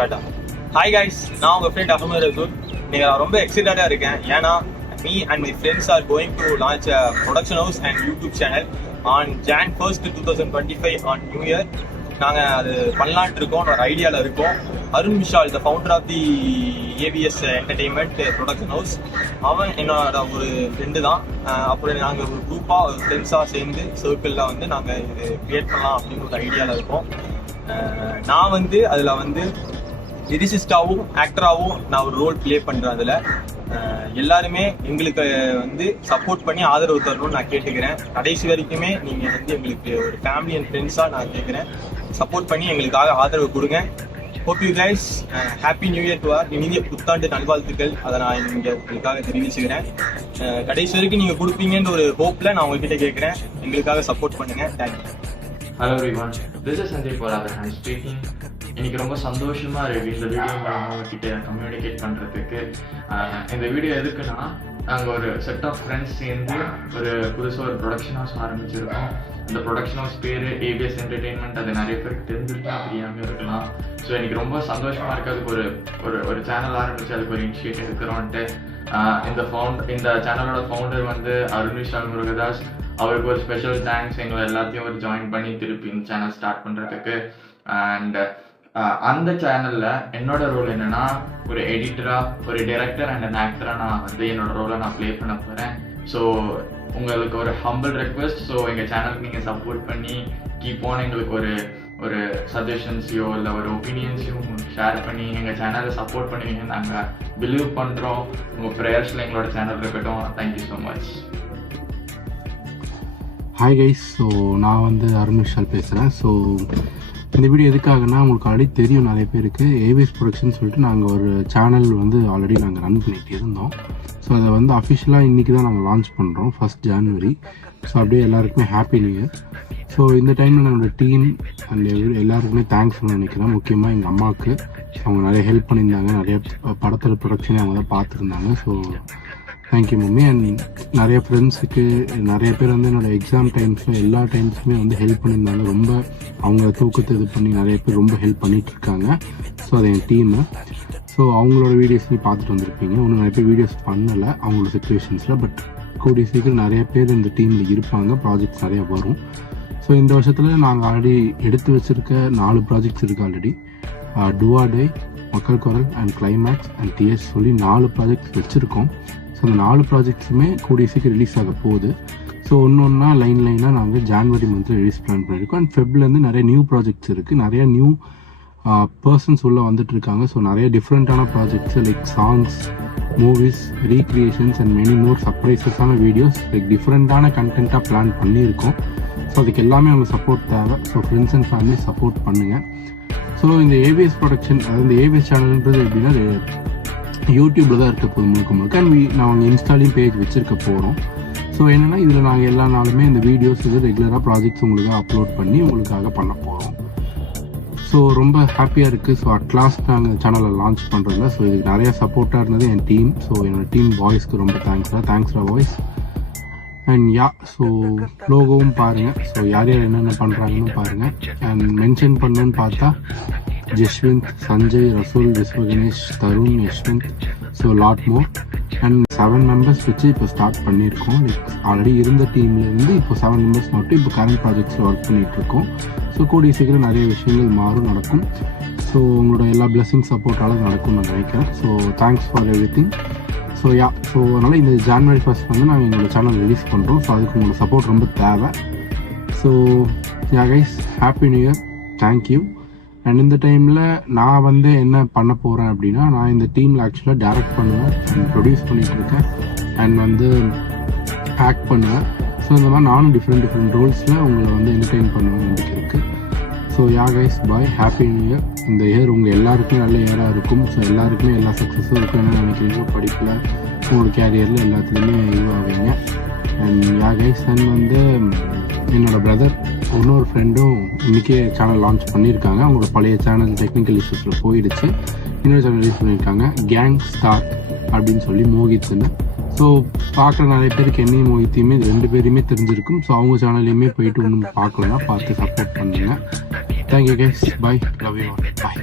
Tata. Hi guys, நான் உங்கள் friend Ahmed ரசூல். நான் ரொம்ப எக்ஸைட்டடாக இருக்கேன். ஏன்னா me and my friends are going to launch a production house and YouTube channel on Jan 1st 2025 on New Year. நாங்கள் அது பண்ணலான்ட்டு இருக்கோம், ஒரு ஐடியாவில் இருக்கோம். Arun Vishal, the founder of the ABS entertainment production house, அவன் என்னோட ஒரு ஃப்ரெண்டு தான். அப்புறம் நாங்கள் ஒரு குரூப்பாக ஒரு ஃப்ரெண்ட்ஸாக சேர்ந்து சர்க்கிளில் வந்து நாங்கள் இது க்ரியேட் பண்ணலாம் அப்படின்னு ஒரு ஐடியாவில் இருக்கோம். நான் வந்து அதில் வந்து லிரிசிஸ்டாகவும் ஆக்டராகவும் நான் ஒரு ரோல் ப்ளே பண்ணுறேன். அதில் எல்லாருமே எங்களுக்கு வந்து சப்போர்ட் பண்ணி ஆதரவு தரணும்னு நான் கேட்டுக்கிறேன். கடைசி வரைக்குமே நீங்கள் வந்து எங்களுக்கு ஒரு ஃபேமிலி அண்ட் ஃப்ரெண்ட்ஸாக நான் கேட்குறேன், சப்போர்ட் பண்ணி எங்களுக்காக ஆதரவு கொடுங்க. Hope you guys happy new year to all. இனிய புத்தாண்டு நல்வாழ்த்துக்கள். அதை நான் இங்கே உங்களுக்காக தெரிவிச்சுக்கிறேன். கடைசி வரைக்கும் நீங்கள் கொடுப்பீங்கன்ற ஒரு ஹோப்பில் நான் உங்ககிட்ட கேட்குறேன். எங்களுக்காக சப்போர்ட் பண்ணுங்கள். Thank you. Hello everyone, this is Sanjay Boradhan speaking. இன்னைக்கு ரொம்ப சந்தோஷமா இருக்கு இந்த வீடியோ உங்ககிட்ட கம்யூனிகேட் பண்றதுக்கு. இந்த வீடியோ எதுக்குன்னா, நாங்கள் ஒரு செட் ஆஃப் ஃப்ரெண்ட்ஸ் சேர்ந்து ஒரு புதுசாக ஒரு ப்ரொடக்ஷன் ஹவுஸ் ஆரம்பிச்சிருக்கோம். இந்த ப்ரொடக்ஷன் ஹவுஸ் பேர் ஏபிஎஸ் என்டர்டெயின்மெண்ட். அது நிறைய பேருக்கு தெரிஞ்சிருக்கலாம், தெரியாமல் இருக்கலாம். ஸோ எனக்கு ரொம்ப சந்தோஷமா இருக்கு. அதுக்கு ஒரு சேனல் ஆரம்பிச்சு அதுக்கு ஒரு இனிஷியேட்டிவ் எடுக்கிறோன்ட்டு. இந்த சேனலோட ஃபவுண்டர் வந்து அருண் விஷால் முருகதாஸ். அவருக்கு ஒரு ஸ்பெஷல் தேங்க்ஸ், எங்களை எல்லாத்தையும் ஒரு ஜாயின் பண்ணி திருப்பி இந்த சேனல் ஸ்டார்ட் பண்ணுறதுக்கு. அண்ட் அந்த சேனலில் என்னோட ரோல் என்னென்னா, ஒரு எடிட்டராக, ஒரு டைரக்டர் அண்ட் அன் ஆக்டராக நான் வந்து என்னோட ரோலை நான் ப்ளே பண்ண போகிறேன். ஸோ உங்களுக்கு ஒரு ஹம்பிள் ரெக்வெஸ்ட். ஸோ எங்கள் சேனலுக்கு நீங்கள் சப்போர்ட் பண்ணி கீப்போன் எங்களுக்கு ஒரு சஜஷன்ஸையோ இல்லை ஒரு ஒப்பீனியன்ஸையும் ஷேர் பண்ணி எங்கள் சேனலை சப்போர்ட் பண்ணுவீங்க நாங்கள் பிலீவ் பண்ணுறோம். உங்கள் ப்ரேயர்ஸில் எங்களோட சேனல் இருக்கட்டும். Thank you so much. Hi guys, so நான் வந்து அருண் விஷால் பேசுகிறேன். ஸோ இந்த வீடியோ எதுக்காகனா, உங்களுக்கு ஆல்ரெடி தெரியும் நிறைய பேருக்கு, ஏவிஎஸ் ப்ரொடக்ஷன் சொல்லிட்டு நாங்கள் ஒரு சேனல் வந்து ஆல்ரெடி நாங்கள் ரன் பண்ணிகிட்டு இருந்தோம். ஸோ அதை வந்து அஃபிஷியலாக இன்றைக்கி தான் நாங்கள் லான்ச் பண்ணுறோம், 1st January. ஸோ அப்படியே எல்லாருக்குமே ஹாப்பி நியூ இயர். ஸோ இந்த டைமில் நம்மளோட டீம் அண்ட் எல்லாருக்குமே தேங்க்ஸ் நினைக்கிறேன். முக்கியமாக எங்கள் அம்மாவுக்கு, அவங்க நிறைய ஹெல்ப் பண்ணியிருந்தாங்க. நிறைய படத்தோட ப்ரொடக்ஷனே அவங்க தான் பார்த்துருந்தாங்க. So thank you mummy. அண்ட் நிறைய ஃப்ரெண்ட்ஸுக்கு, நிறைய பேர் வந்து என்னோடய எக்ஸாம் டைம்ஸில் எல்லா டைம்ஸுமே வந்து ஹெல்ப் பண்ணியிருந்தாங்க. ரொம்ப அவங்க தூக்கத்தை இது பண்ணி நிறைய பேர் ரொம்ப ஹெல்ப் பண்ணிகிட்ருக்காங்க. ஸோ அது என் டீமு. ஸோ அவங்களோட வீடியோஸ்லையும் பார்த்துட்டு வந்திருப்பீங்க. இன்னும் நிறைய பேர் வீடியோஸ் பண்ணலை அவங்களோட சுச்சுவேஷன்ஸில். பட் கூடிய சீக்கிரம் நிறைய பேர் இந்த டீமில் இருப்பாங்க. ப்ராஜெக்ட்ஸ் நிறையா வரும். ஸோ இந்த வருஷத்தில் நாங்கள் ஆல்ரெடி எடுத்து வச்சுருக்க 4 ப்ராஜெக்ட்ஸ் இருக்குது ஆல்ரெடி. டுவா டே, மக்கள் குரல் அண்ட் கிளைமேக்ஸ் அண்ட் டிஎஸ் சொல்லி 4 ப்ராஜெக்ட்ஸ் வச்சுருக்கோம். ஸோ அந்த 4 ப்ராஜெக்ட்ஸுமே கூடிய சீக்கிரம் ரிலீஸ் ஆக போகுது. ஸோ ஒன்றா லைனாக நாங்கள் ஜான்வரி மந்த்தில் ரிலீஸ் பிளான் பண்ணியிருக்கோம். அண்ட் ஃபெப்லேருந்து நிறைய நியூ ப்ராஜெக்ட்ஸ் இருக்குது. நிறைய நியூ பர்சன்ஸ் உள்ளே வந்துட்டுருக்காங்க. ஸோ நிறைய டிஃப்ரெண்ட்டான projects like songs, movies, recreations and many more சர்ப்ரைசஸான வீடியோஸ், லைக் டிஃப்ரெண்ட்டான கண்டென்ட்டாக பிளான் பண்ணியிருக்கோம். ஸோ அதுக்கு எல்லாமே அவங்க சப்போர்ட் தேவை. So friends and family support பண்ணுங்கள். ஸோ இந்த ஏவிஎஸ் ப்ரொடக்ஷன், அதாவது இந்த ஏவிஎஸ் சேனல்ன்றது எப்படின்னா யூடியூப்பில் தான் இருக்க போகுது முழுக்க. அண்ட் நாங்கள் இன்ஸ்டாலையும் பேஜ் வச்சுருக்க போகிறோம். ஸோ என்னென்னா இதில் நாங்கள் எல்லா நாளுமே இந்த வீடியோஸ் இது ரெகுலராக ப்ராஜெக்ட்ஸ் உங்களுக்கு அப்லோட் பண்ணி உங்களுக்காக பண்ண போகிறோம். ஸோ ரொம்ப ஹாப்பியாக இருக்குது. ஸோ அட்லாஸ்ட் நாங்கள் சேனலை லான்ச் பண்ணுறதில்ல. ஸோ இதுக்கு நிறையா சப்போர்ட்டாக இருந்தது என் டீம். ஸோ என்னோடய டீம் பாய்ஸ்க்கு ரொம்ப தேங்க்ஸ்ரா பாய்ஸ். அண்ட் ஸோ லோகோவும் பாருங்கள். ஸோ யார் என்னென்ன பண்ணுறாங்கன்னு பாருங்கள். அண்ட் மென்ஷன் பண்ணணுன்னு பார்த்தா Jaswant, Sanjay, Rasool, Vishwaganesh, Tarun, Yashwant, so lot more. And 7 members வச்சு இப்போ ஸ்டார்ட் பண்ணியிருக்கோம். லைக் ஆல்ரெடி இருந்த டீம்லேருந்து இப்போ 7 மெம்பர்ஸ் மட்டும் இப்போ கரண்ட் ப்ராஜெக்ட்ஸில் ஒர்க் பண்ணிகிட்ருக்கோம். ஸோ கூடிய சீக்கிரம் நிறைய விஷயங்கள் மாறும், நடக்கும். ஸோ உங்களோட எல்லா பிளெஸிங் சப்போர்ட்டால் நடக்கும்னு நான் நினைக்கிறேன். So thanks for everything. So so அதனால் இந்த January 1st வந்து நாங்கள் எங்களோட சேனல் ரிலீஸ் பண்ணுறோம். ஸோ அதுக்கு உங்களோட சப்போர்ட் ரொம்ப தேவை. So guys, happy new year. Thank you. And இந்த டைமில் நான் வந்து என்ன பண்ண போகிறேன் அப்படின்னா, நான் இந்த டீமில் ஆக்சுவலாக டைரக்ட் பண்ணுவேன் அண்ட் ப்ரொடியூஸ் பண்ணிகிட்ருக்கேன் அண்ட் வந்து ஆக்ட் பண்ணுவேன். ஸோ இந்த மாதிரி நானும் டிஃப்ரெண்ட் ரோல்ஸில் உங்களை வந்து என்டர்டெயின் பண்ணுவேன் நம்பிக்கை இருக்குது. ஸோ கைஸ், பாய், ஹாப்பி நியூ இயர். இந்த இயர் உங்கள் எல்லாருக்குமே நல்ல இயராக இருக்கும். ஸோ எல்லாருக்குமே எல்லா சக்ஸஸும் இருக்குன்னு நினைக்கிறீங்க. படிப்பில், உங்களோட கேரியரில் எல்லாத்துலேயுமே இதுவாகுவீங்க. அண்ட் கைஸ், அண்ட் வந்து என்னோடய பிரதர் இன்னொரு ஃப்ரெண்டும் இன்றைக்கே சேனல் லான்ச் பண்ணியிருக்காங்க. அவங்களோட பழைய சேனல் டெக்னிக்கல் இஷ்யூஸில் போயிடுச்சு. இன்னொரு சேனல் ரிலீஸ் பண்ணியிருக்காங்க, கேங் ஸ்டார் அப்படின்னு சொல்லி, மோகித்னு. ஸோ பார்க்குற நிறைய பேருக்கு என்னையும் மோகித்தையுமே 2 பேரையுமே தெரிஞ்சிருக்கும். ஸோ அவங்க சேனல்லையுமே போயிட்டு ஒன்றும் பார்க்கலாம், பார்த்து சப்போர்ட் பண்ணுங்க. Thank you guys, bye, love you all, by.